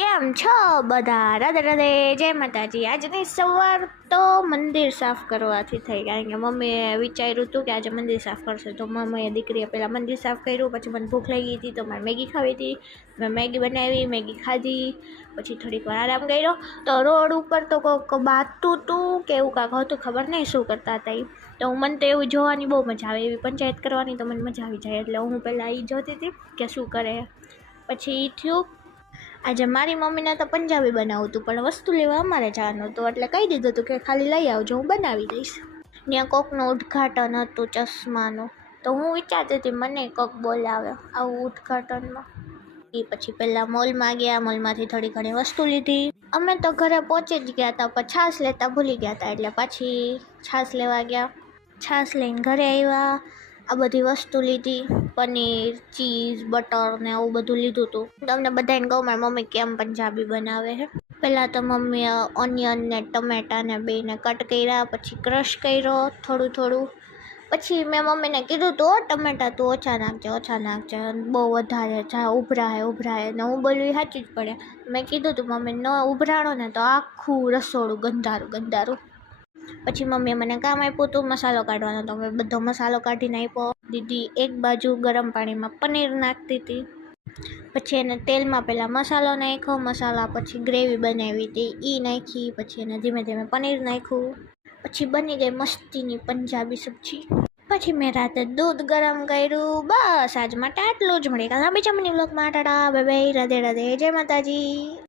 કેમ છો બધા? રાધે રાધે, જય માતાજી. આજની સવાર તો મંદિર સાફ કરવાથી થઈ, કારણ કે મમ્મીએ વિચાર્યું હતું કે આજે મંદિર સાફ કરશે, તો મમ્મીએ દીકરીએ પહેલાં મંદિર સાફ કર્યું. પછી મને ભૂખ લાગી હતી તો મારે મેગી ખાવી હતી. મેં મેગી બનાવી, મેગી ખાધી, પછી થોડીક વાર આરામ કર્યો. તો રોડ ઉપર તો કોઈક બાતું હતું કે એવું કાંક હતું, ખબર નહીં શું કરતા હતા એ. તો મને તો એવું જોવાની બહુ મજા આવે, એવી પંચાયત કરવાની તો મને મજા આવી જાય, એટલે હું પહેલાં એ જોતી હતી કે શું કરે. પછી થયું આજે મારી મમ્મીને તો પંજાબી બનાવવું હતું, પણ વસ્તુ લેવા અમારે જવાનું હતું, એટલે કહી દીધું હતું કે ખાલી લઈ આવજો, હું બનાવી દઈશ. ત્યાં કોકનું ઉદ્ઘાટન હતું ચશ્માનું, તો હું વિચારતી હતી મને કોક બોલાવે આવું ઉદ્ઘાટનમાં. એ પછી પહેલાં મોલમાં ગયા, મોલમાંથી થોડી ઘણી વસ્તુ લીધી. અમે તો ઘરે પહોંચી જ ગયા હતા, પણ છાશ લેતા ભૂલી ગયા હતા, એટલે પાછી છાશ લેવા ગયા. છાશ લઈને ઘરે આવ્યા, આ બધી વસ્તુ લીધી, પનીર, ચીઝ, બટર ને આવું બધું લીધું હતું. તમને બધાને કહું મારી મમ્મી કેમ પંજાબી બનાવે છે. પહેલાં તો મમ્મીએ ઓનિયન ને ટમેટા ને બેને કટ કર્યા, પછી ક્રશ કર્યો થોડું થોડું. પછી મેં મમ્મીને કીધું તું ટમેટા તું ઓછા નાખજે, બહુ વધારે જા ઉભરાય ને હું બોલવી સાચી જ પડે. મેં કીધું તું મમ્મી ન ઉભરાણો ને તો આખું રસોડું ગંધારું. પછી મમ્મીએ મને કામ આપ્યું હતું મસાલો કાઢવાનો, તો મેં બધો મસાલો કાઢીને આપ્યો. દીદી એક બાજુ ગરમ પાણીમાં પનીર નાખતી હતી, પછી એને તેલમાં પહેલાં મસાલો નાખ્યો, મસાલા પછી ગ્રેવી બનાવી હતી એ નાખી, પછી એને ધીમે ધીમે પનીર નાખ્યું, પછી બની ગઈ મસ્તીની પંજાબી સબ્જી. પછી મેં રાતે દૂધ ગરમ કર્યું. બસ આજ માટે આટલું જ. મળે કાલ બીજા મને બ્લોગમાં. ટાટા બાય બાય, રાધે રાધે, જય માતાજી.